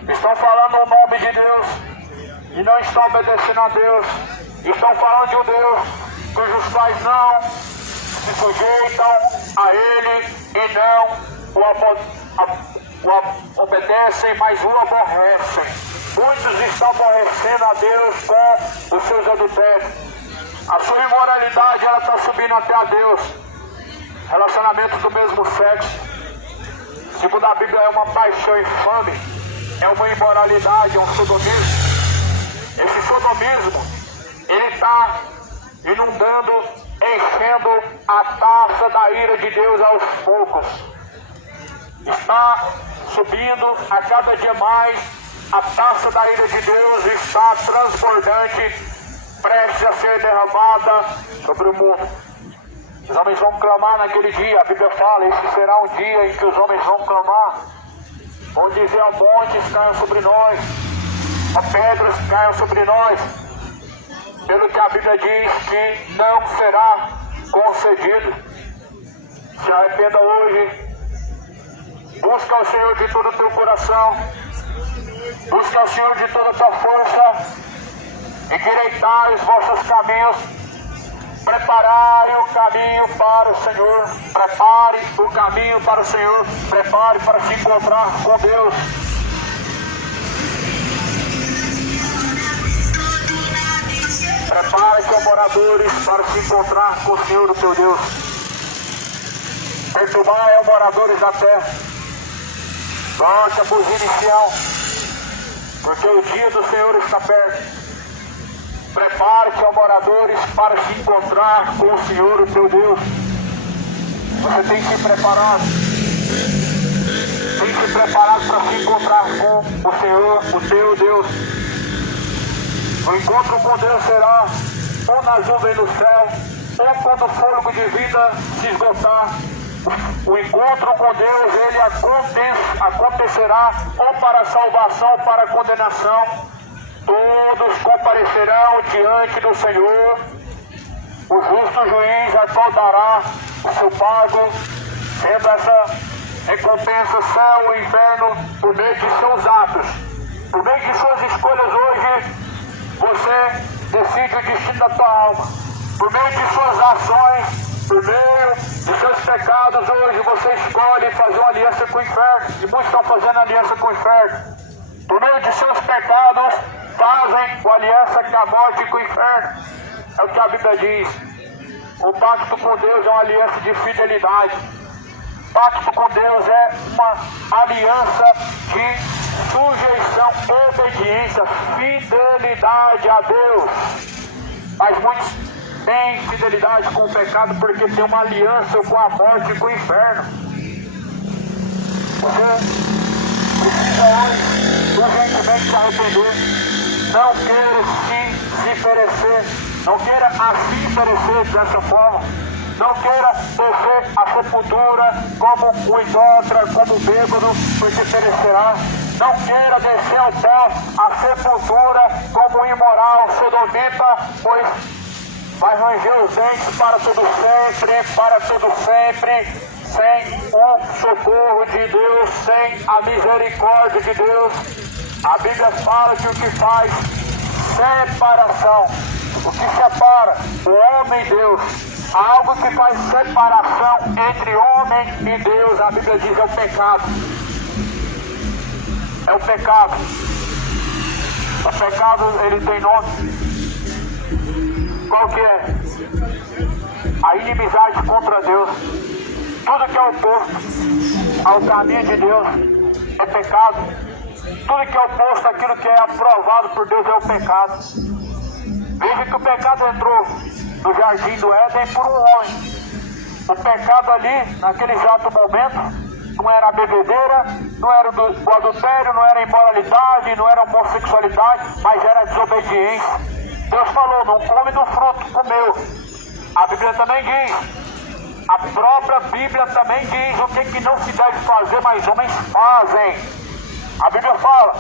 Estão falando o nome de Deus e não estão obedecendo a Deus. Estão falando de um Deus cujos pais não se sujeitam a ele e não o obedecem, mas o aborrecem. Muitos estão aborrecendo a Deus com os seus adultérios. A sua imoralidade, ela está subindo até a Deus. Relacionamentos do mesmo sexo, segundo a Bíblia, é uma paixão infame, é uma imoralidade, é um sodomismo. Esse sodomismo, ele está inundando, enchendo a taça da ira de Deus aos poucos. Está subindo a cada dia mais, a taça da ira de Deus está transbordante, prestes a ser derramada sobre o mundo. Os homens vão clamar naquele dia, a Bíblia fala, esse será um dia em que os homens vão clamar, vão dizer ao montes caiam sobre nós, a pedras caiam sobre nós, pelo que a Bíblia diz que não será concedido. Se arrependa hoje, busca o Senhor de todo o teu coração, busca o Senhor de toda a tua força, endireitai os vossos caminhos, preparai o caminho para o Senhor, prepare o caminho para o Senhor, prepare para se encontrar com Deus. Prepare-se, ó moradores, para se encontrar com o Senhor, o teu Deus. Perturbai, ó moradores da terra, toque a buzina em Sião, porque o dia do Senhor está perto. Prepare-se, ó moradores, para se encontrar com o Senhor, o teu Deus. Você tem que se preparar. Tem que se preparar para se encontrar com o Senhor, o teu Deus. O encontro com Deus será ou na nuvem no céu, ou quando o fôlego de vida se esgotar. O encontro com Deus, ele acontecerá ou para a salvação ou para a condenação. Todos comparecerão diante do Senhor. O justo juiz acordará o seu pago, sendo essa recompensa céu e inferno por meio de seus atos. Por meio de suas escolhas hoje, você decide o destino da tua alma. Por meio de suas ações, por meio de seus pecados, hoje você escolhe fazer uma aliança com o inferno. E muitos estão fazendo aliança com o inferno. Por meio de seus pecados, fazem uma aliança com a morte e com o inferno. É o que a Bíblia diz. O pacto com Deus é uma aliança de fidelidade. O pacto com Deus é uma aliança de sujeição, obediência, fidelidade a Deus. Mas muitos têm fidelidade com o pecado porque tem uma aliança com a morte e com o inferno. Você precisa hoje urgentemente se arrepender. Não queira se perecer. Não queira assim perecer dessa forma. Não queira descer a sepultura como o idólatra, como o bêbado, porque perecerá. Não queira descer ao pó a sepultura como o imoral, sodomita, pois vai ranger os dentes para todo sempre, sem o socorro de Deus, sem a misericórdia de Deus. A Bíblia fala que o que faz separação, o que separa o homem e Deus, algo que faz separação entre homem e Deus, a Bíblia diz é o pecado. É o pecado. O pecado, ele tem nome. Qual que é? A inimizade contra Deus. Tudo que é oposto ao caminho de Deus é pecado. Tudo que é oposto àquilo que é aprovado por Deus é o pecado. Veja que o pecado entrou no jardim do Éden por um homem. O pecado ali, naquele exato momento, não era a bebedeira, não era o adultério, não era a imoralidade, não era a homossexualidade, mas era a desobediência. Deus falou, não come do fruto, comeu. A Bíblia também diz, a própria Bíblia também diz o que não se deve fazer, mas homens fazem. A Bíblia fala,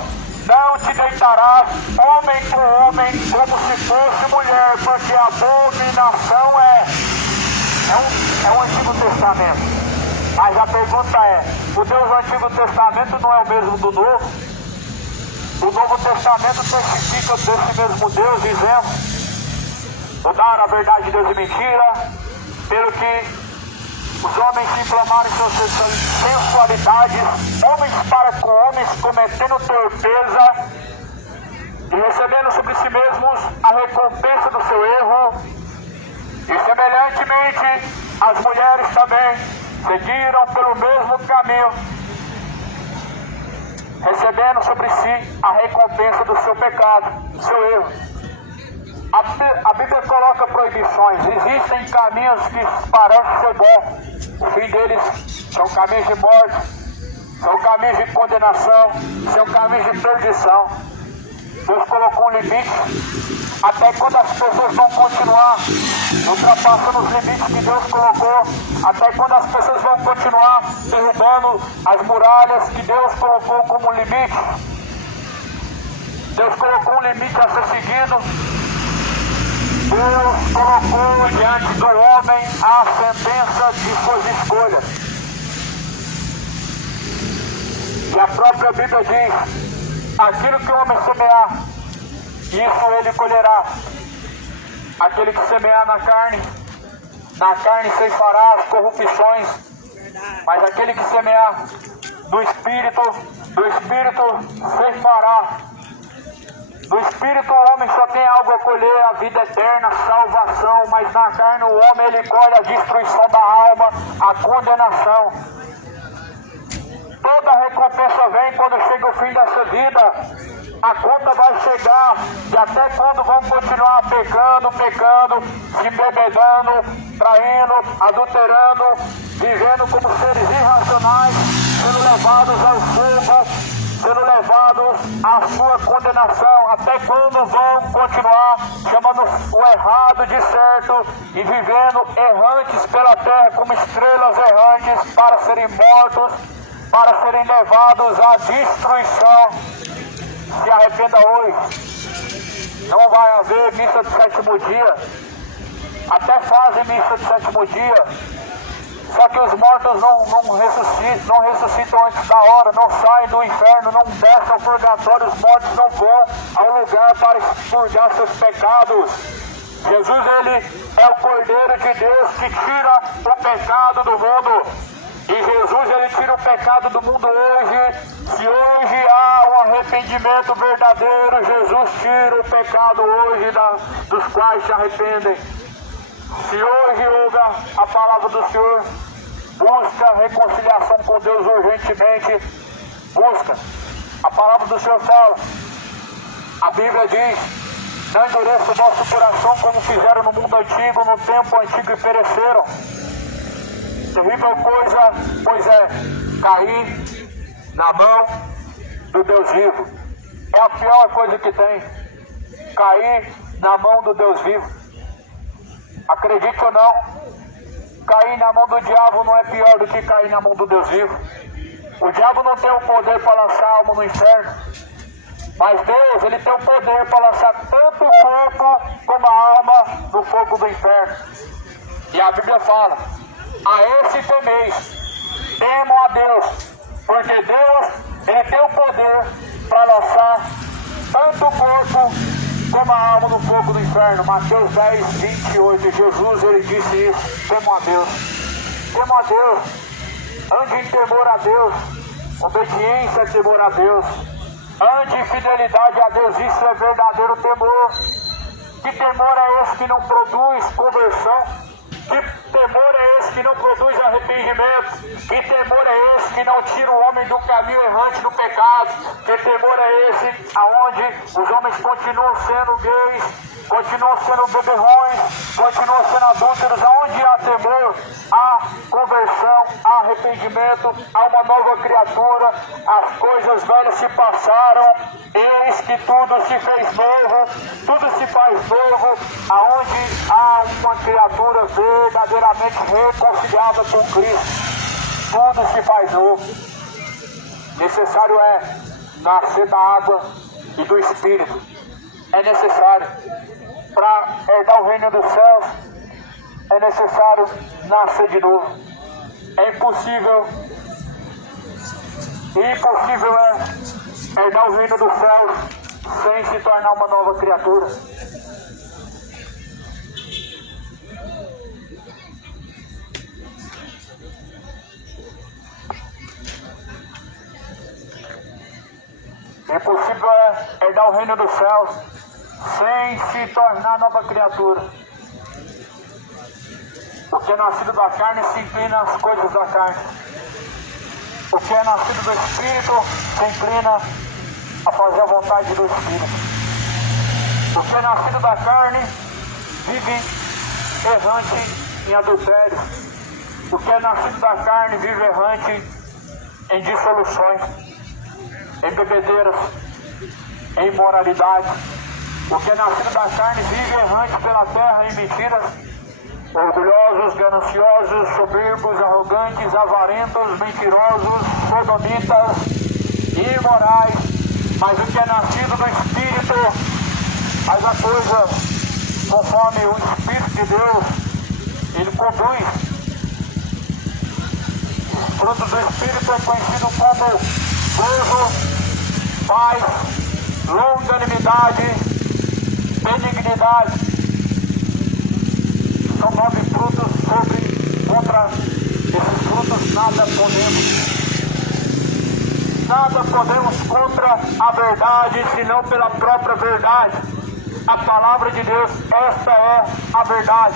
não te deitarás homem com homem como se fosse mulher, porque a abominação é o Antigo Testamento. Mas a pergunta é, o Deus do Antigo Testamento não é o mesmo do Novo? O Novo Testamento testifica desse mesmo Deus, dizendo, mudar a verdade de Deus e mentira, pelo que os homens se inflamaram em suas sensualidades, homens para com homens, cometendo torpeza e recebendo sobre si mesmos a recompensa do seu erro. E semelhantemente, as mulheres também seguiram pelo mesmo caminho, recebendo sobre si a recompensa do seu pecado, do seu erro. A Bíblia coloca proibições. Existem caminhos que parecem ser bons. O fim deles são caminhos de morte, são caminhos de condenação, são caminhos de perdição. Deus colocou um limite até quando as pessoas vão continuar ultrapassando os limites que Deus colocou, até quando as pessoas vão continuar derrubando as muralhas que Deus colocou como limite. Deus colocou um limite a ser seguido. Deus colocou diante do homem a sentença de suas escolhas. E a própria Bíblia diz: aquilo que o homem semear, isso ele colherá. Aquele que semear na carne ceifará as corrupções. Mas aquele que semear do Espírito ceifará. No Espírito o homem só tem algo a colher, a vida eterna, a salvação, mas na carne o homem ele colhe a destruição da alma, a condenação. Toda recompensa vem quando chega o fim dessa vida. A conta vai chegar, e até quando vão continuar pecando, se embebedando, traindo, adulterando, vivendo como seres irracionais, sendo levados ao fogo, sendo levados à sua condenação, até quando vão continuar chamando o errado de certo e vivendo errantes pela terra como estrelas errantes para serem mortos, para serem levados à destruição. Se arrependa hoje. Não vai haver missa de sétimo dia. Até fazem missa de sétimo dia. Só que os mortos não ressuscitam antes da hora, não saem do inferno, não descem ao purgatório, os mortos não vão ao lugar para expurgar seus pecados. Jesus, ele é o Cordeiro de Deus que tira o pecado do mundo. E Jesus, ele tira o pecado do mundo hoje. Se hoje há um arrependimento verdadeiro, Jesus tira o pecado hoje dos quais se arrependem. Se hoje ouve a palavra do Senhor, busca reconciliação com Deus urgentemente, busca. A palavra do Senhor fala, a Bíblia diz: não endureça o vosso coração como fizeram no mundo antigo, no tempo antigo e pereceram. Terrível coisa, pois é, cair na mão do Deus vivo. É a pior coisa que tem, cair na mão do Deus vivo. Acredite ou não, cair na mão do diabo não é pior do que cair na mão do Deus vivo. O diabo não tem o poder para lançar a alma no inferno, mas Deus, ele tem o poder para lançar tanto o corpo como a alma no fogo do inferno. E a Bíblia fala: a esse temeis, temam a Deus, porque Deus, ele tem o poder para lançar tanto o corpo como a alma no fogo do inferno. Mateus 10, 28. Jesus, ele disse isso: temam a Deus. Temam a Deus. Ande em temor a Deus. Obediência é temor a Deus. Ande em fidelidade a Deus. Isso é verdadeiro temor. Que temor é esse que não produz conversão? Que temor é esse que não produz arrependimento? Que temor é esse que não tira o homem do caminho errante do pecado? Que temor é esse aonde os homens continuam sendo gays, continuam sendo beberrões, continuam sendo adúlteros? Aonde há temor, há conversão, há arrependimento, há uma nova criatura. As coisas velhas se passaram, eis que tudo se fez novo, tudo se faz novo. Aonde há uma criatura verdadeiramente reconciliada com Cristo, tudo se faz novo. Necessário é nascer da água e do Espírito. É necessário. Para herdar o reino dos céus, é necessário nascer de novo. É impossível é herdar o reino dos céus sem se tornar uma nova criatura. Impossível é herdar o reino dos céus sem se tornar nova criatura. O que é nascido da carne se inclina às coisas da carne. O que é nascido do Espírito se inclina a fazer a vontade do Espírito. O que é nascido da carne vive errante em adultério. O que é nascido da carne vive errante em dissoluções, em bebedeiras, em imoralidade. O que é nascido da carne vive errante pela terra em mentiras, orgulhosos, gananciosos, soberbos, arrogantes, avarentos, mentirosos, sodomitas, imorais. Mas o que é nascido do Espírito faz a coisa conforme o Espírito de Deus, ele conduz. O fruto do Espírito é conhecido como gozo, paz, longanimidade, benignidade. São 9 frutos contra esses frutos nada podemos. Nada podemos contra a verdade, senão pela própria verdade. A palavra de Deus, esta é a verdade.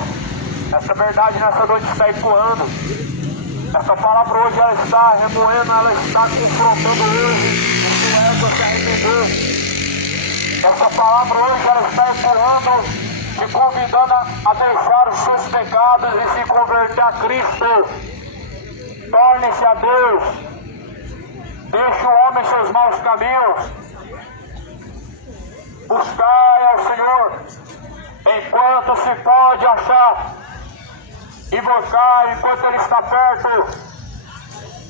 Essa verdade nessa noite está ecoando. Essa palavra hoje ela está remoendo, ela está confrontando hoje o ego se arrependeu. Essa palavra hoje ela está ecoando, te convidando a deixar os seus pecados e se converter a Cristo. Torne-se a Deus. Deixe o homem seus maus caminhos. Buscai ao Senhor enquanto se pode achar. Invocai enquanto Ele está perto.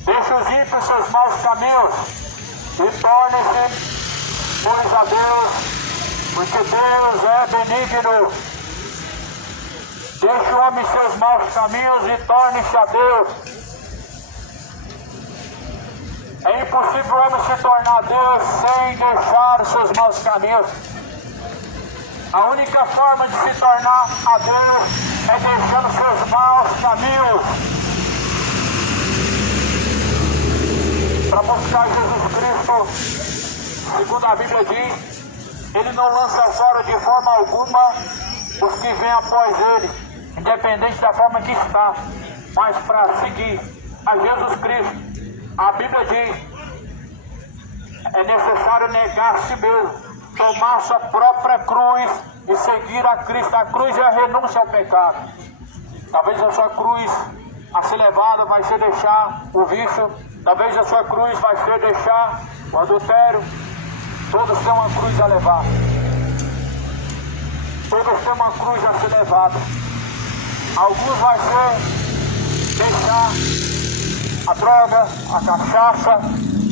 Deixe os ímpios seus maus caminhos e torne-se, pois, a Deus, porque Deus é benigno. Deixe o homem seus maus caminhos e torne-se a Deus. É impossível o homem se tornar Deus sem deixar os seus maus caminhos. A única forma de se tornar a Deus é deixando seus maus caminhos. Para buscar Jesus Cristo, segundo a Bíblia diz, Ele não lança fora de forma alguma os que vêm após Ele, independente da forma que está, mas para seguir a Jesus Cristo. A Bíblia diz, é necessário negar a si mesmo, tomar sua própria cruz e seguir a Cristo. A cruz é a renúncia ao pecado. Talvez a sua cruz a ser levada vai ser deixar o vício, talvez a sua cruz vai ser deixar o adultério. Todos têm uma cruz a levar. Todos têm uma cruz a ser levada. Alguns vai ser deixar a droga, a cachaça,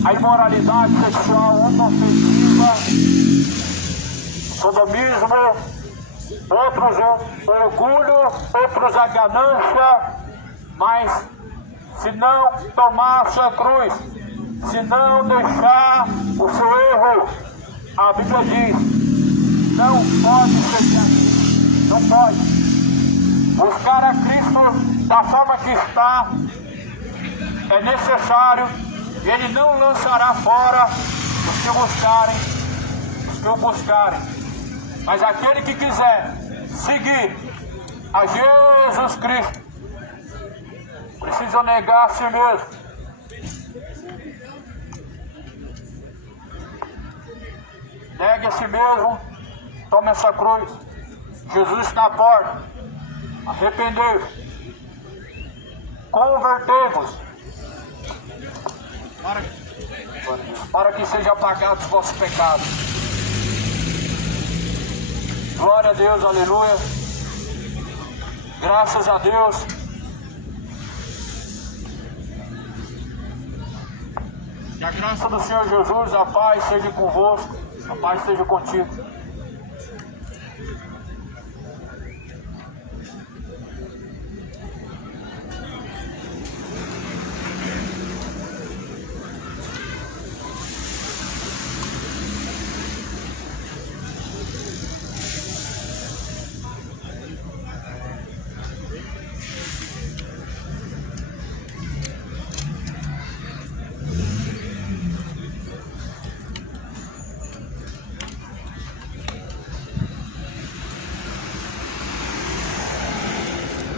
a imoralidade sexual, homoafetiva, sodomismo, outros o orgulho, outros a ganância, mas se não tomar a sua cruz, se não deixar o seu erro, a Bíblia diz, não pode seguir aqui, não pode. Buscar a Cristo da forma que está é necessário, e Ele não lançará fora os que o buscarem. Mas aquele que quiser seguir a Jesus Cristo precisa negar a si mesmo. Negue a si mesmo, tome essa cruz. Jesus está à porta. Arrependei-vos, convertei-vos, para que sejam apagados os vossos pecados. Glória a Deus, aleluia. Graças a Deus. Que a graça do Senhor Jesus, a paz seja convosco, a paz seja contigo.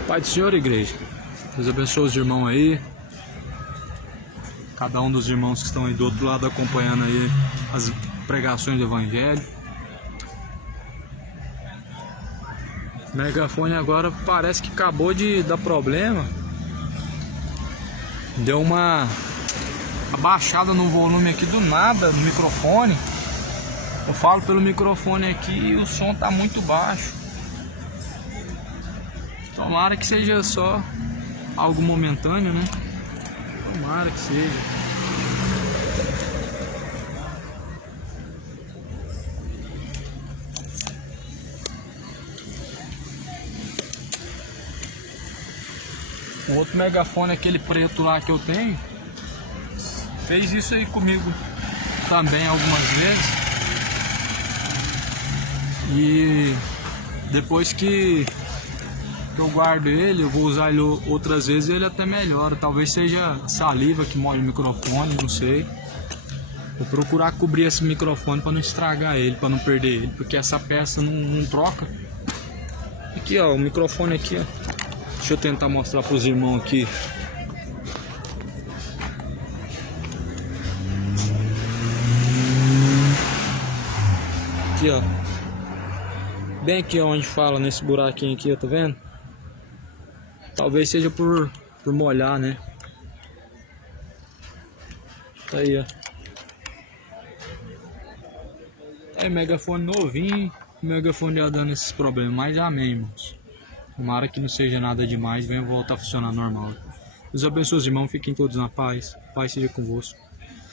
Pai do Senhor, igreja. Deus abençoe os irmãos aí. Cada um dos irmãos que estão aí do outro lado acompanhando aí as pregações do Evangelho. O megafone agora parece que acabou de dar problema. Deu uma abaixada no volume aqui do nada no microfone. Eu falo pelo microfone aqui e o som tá muito baixo. Tomara que seja só algo momentâneo, né? Tomara que seja. O outro megafone, aquele preto lá que eu tenho, fez isso aí comigo também algumas vezes. E depois que eu guardo ele, eu vou usar ele outras vezes, ele até melhora. Talvez seja saliva que molha o microfone, não sei. Vou procurar cobrir esse microfone para não estragar ele, para não perder ele, porque essa peça não troca. Aqui ó, o microfone aqui ó. Deixa eu tentar mostrar para os irmãos aqui. Aqui ó. Bem aqui onde fala, nesse buraquinho aqui, ó, tá vendo? Talvez seja por molhar, né? Tá aí, ó. Aí, megafone novinho. Megafone já dando esses problemas. Mas amém, irmãos. Tomara que não seja nada demais. Venha voltar a funcionar normal. Deus abençoe os irmãos. Fiquem todos na paz. Paz seja convosco.